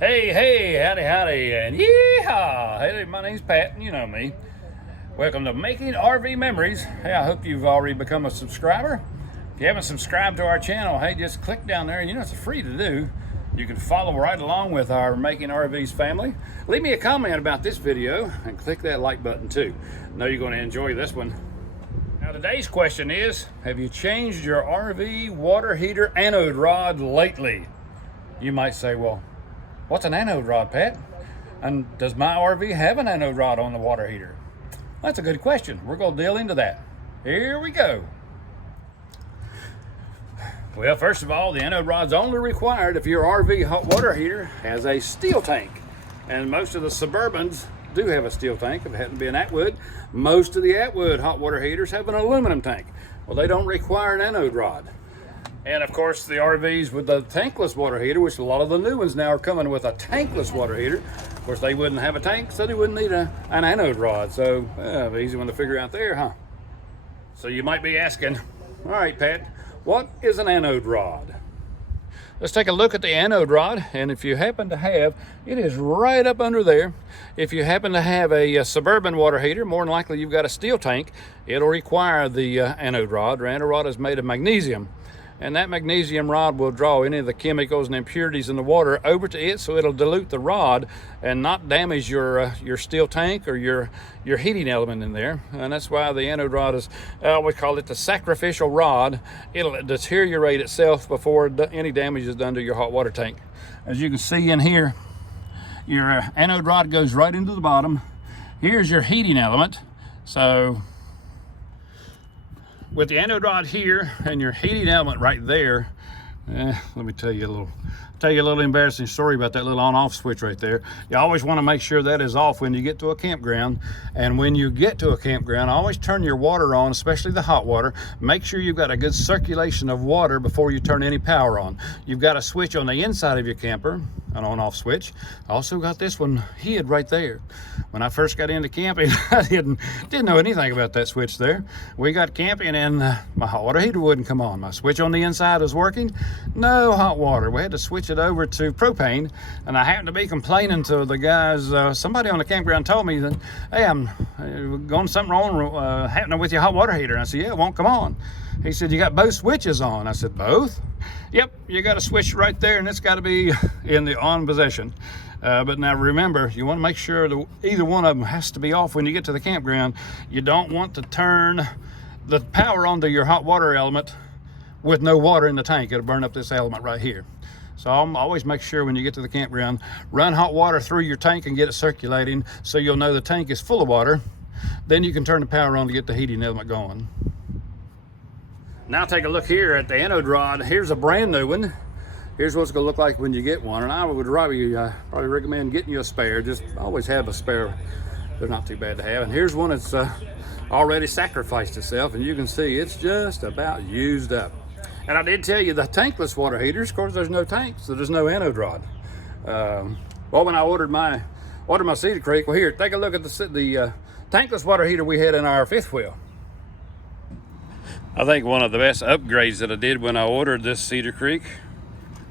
Hey, howdy, and yeehaw! Hey, my name's Pat, and you know me. Welcome to Making RV Memories. Hey, I hope you've already become a subscriber. If you haven't subscribed to our channel, hey, just click down there, and you know it's free to do. You can follow right along with our Making RVs family. Leave me a comment about this video, and click that like button too. I know you're going to enjoy this one. Now today's question is, have you changed your RV water heater anode rod lately? You might say, well, what's an anode rod, Pat? And does my RV have an anode rod on the water heater? That's a good question. We're going to deal into that. Here we go. Well, first of all, the anode rod's only required if your RV hot water heater has a steel tank. And most of the Suburbans do have a steel tank. If it hadn't been Atwood, most of the Atwood hot water heaters have an aluminum tank. Well, they don't require an anode rod. And of course, the RVs with the tankless water heater, which a lot of the new ones now are coming with a tankless water heater. Of course, they wouldn't have a tank, so they wouldn't need an anode rod. So, easy one to figure out there, huh? So you might be asking, all right, Pat, what is an anode rod? Let's take a look at the anode rod, and if you happen to have, it is right up under there. If you happen to have a Suburban water heater, more than likely you've got a steel tank, it'll require the anode rod. The anode rod is made of magnesium. And that magnesium rod will draw any of the chemicals and impurities in the water over to it, so it'll dilute the rod and not damage your steel tank or your heating element in there. And that's why the anode rod is, we call it the sacrificial rod. It'll deteriorate itself before any damage is done to your hot water tank. As you can see in here, your anode rod goes right into the bottom. Here's your heating element. So with the anode rod here and your heating element right there, let me tell you a little embarrassing story about that little on-off switch right there. You always want to make sure that is off when you get to a campground. And when you get to a campground, always turn your water on, especially the hot water. Make sure you've got a good circulation of water before you turn any power on. You've got a switch on the inside of your camper, an on-off switch. I also got this one hid right there. When I first got into camping, I didn't know anything about that switch there. We got camping and my hot water heater wouldn't come on. My switch on the inside was working, no hot water. We had to switch it over to propane, and I happened to be complaining to the guys. Somebody on the campground told me that, hey, I'm going something wrong happening with your hot water heater. And I said, yeah, it won't come on. He said, you got both switches on. I said, both? Yep, you got a switch right there, and it's got to be in the on position. But now remember, you want to make sure that either one of them has to be off when you get to the campground. You don't want to turn the power onto your hot water element with no water in the tank. It'll burn up this element right here. So always make sure when you get to the campground, run hot water through your tank and get it circulating so you'll know the tank is full of water. Then you can turn the power on to get the heating element going. Now take a look here at the anode rod. Here's a brand new one. Here's what it's going to look like when you get one. And I would probably recommend getting you a spare. Just always have a spare. They're not too bad to have. And here's one that's already sacrificed itself. And you can see it's just about used up. And I did tell you the tankless water heaters, of course, there's no tank, so there's no anode rod. Well, when I ordered my Cedar Creek, well, here, take a look at the tankless water heater we had in our fifth wheel. I think one of the best upgrades that I did when I ordered this Cedar Creek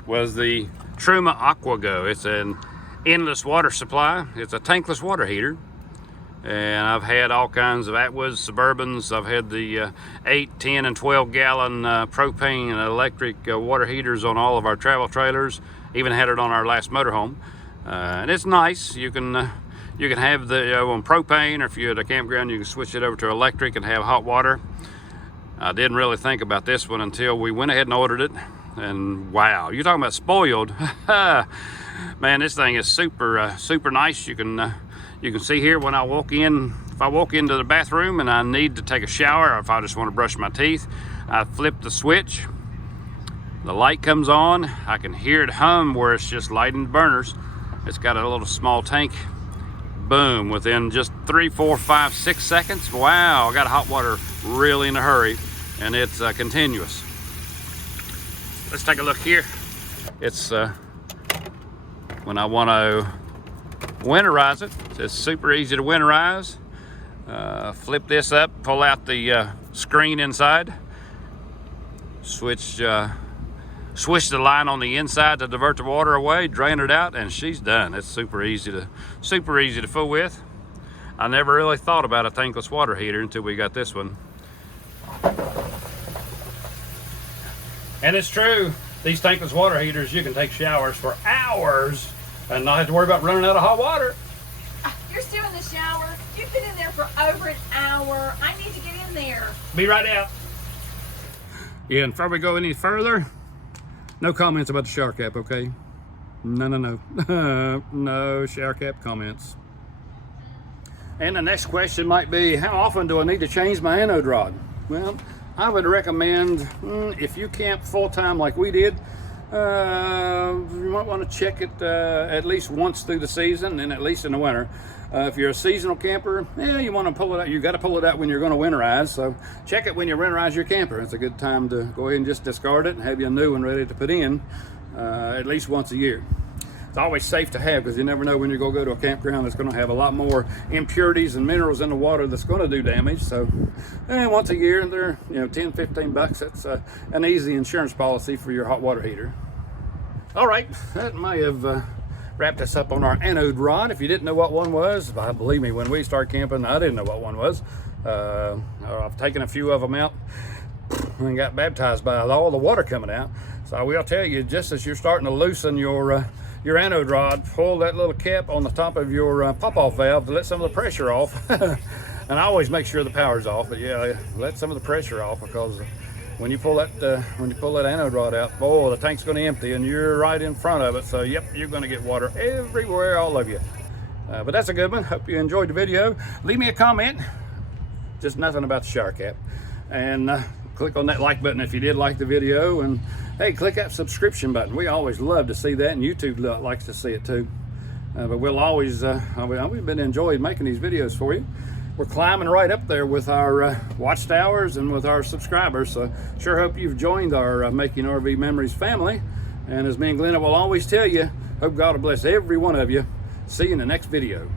was the Truma AquaGo. It's an endless water supply. It's a tankless water heater. And I've had all kinds of Atwoods, Suburbans. I've had the 8, 10, and 12 gallon propane and electric water heaters on all of our travel trailers. Even had it on our last motorhome. And it's nice. You can have the on propane, or if you're at a campground, you can switch it over to electric and have hot water. I didn't really think about this one until we went ahead and ordered it. And wow, you're talking about spoiled. Man, this thing is super nice. You can see here when I walk in, if I walk into the bathroom and I need to take a shower, or if I just want to brush my teeth, I flip the switch, the light comes on, I can hear it hum where it's just lighting the burners. It's got a little small tank, boom, within just 3, 4, 5, 6 seconds, wow, I got hot water really in a hurry, and it's continuous. Let's take a look here. It's when I want to winterize it. It's super easy to winterize. Flip this up, pull out the screen inside, switch Swish the line on the inside to divert the water away, drain it out, and she's done. It's super easy to fool with. I never really thought about a tankless water heater until we got this one. And it's true, these tankless water heaters, you can take showers for hours and not have to worry about running out of hot water. You're still in the shower. You've been in there for over an hour. I need to get in there. Be right out. Yeah, and before we go any further, no comments about the shower cap, okay? No. No shower cap comments. And the next question might be, how often do I need to change my anode rod? Well, I would recommend, if you camp full-time like we did, you might want to check it at least once through the season and at least in the winter. If you're a seasonal camper, you want to pull it out. You got to pull it out when you're going to winterize. So check it when you winterize your camper. It's a good time to go ahead and just discard it and have you a new one ready to put in at least once a year. It's always safe to have because you never know when you're going to go to a campground that's going to have a lot more impurities and minerals in the water that's going to do damage. So once a year, they're 10, 15 bucks. That's an easy insurance policy for your hot water heater. All right, that may have wrapped us up on our anode rod. If you didn't know what one was, believe me, when we started camping, I didn't know what one was. I've taken a few of them out and got baptized by all the water coming out. So I will tell you, just as you're starting to loosen your anode rod, pull that little cap on the top of your pop-off valve to let some of the pressure off. And I always make sure the power's off, but yeah, let some of the pressure off, because when you pull that anode rod out, the tank's going to empty and you're right in front of it. So yep, you're going to get water everywhere, all of you. But that's a good one. Hope you enjoyed the video. Leave me a comment, just nothing about the shower cap, and click on that like button if you did like the video, and hey, click that subscription button. We always love to see that, and YouTube likes to see it too. But we'll always, we've been enjoying making these videos for you. We're climbing right up there with our watch towers and with our subscribers. So sure hope you've joined our Making RV Memories family. And as me and Glenna will always tell you, hope God will bless every one of you. See you in the next video.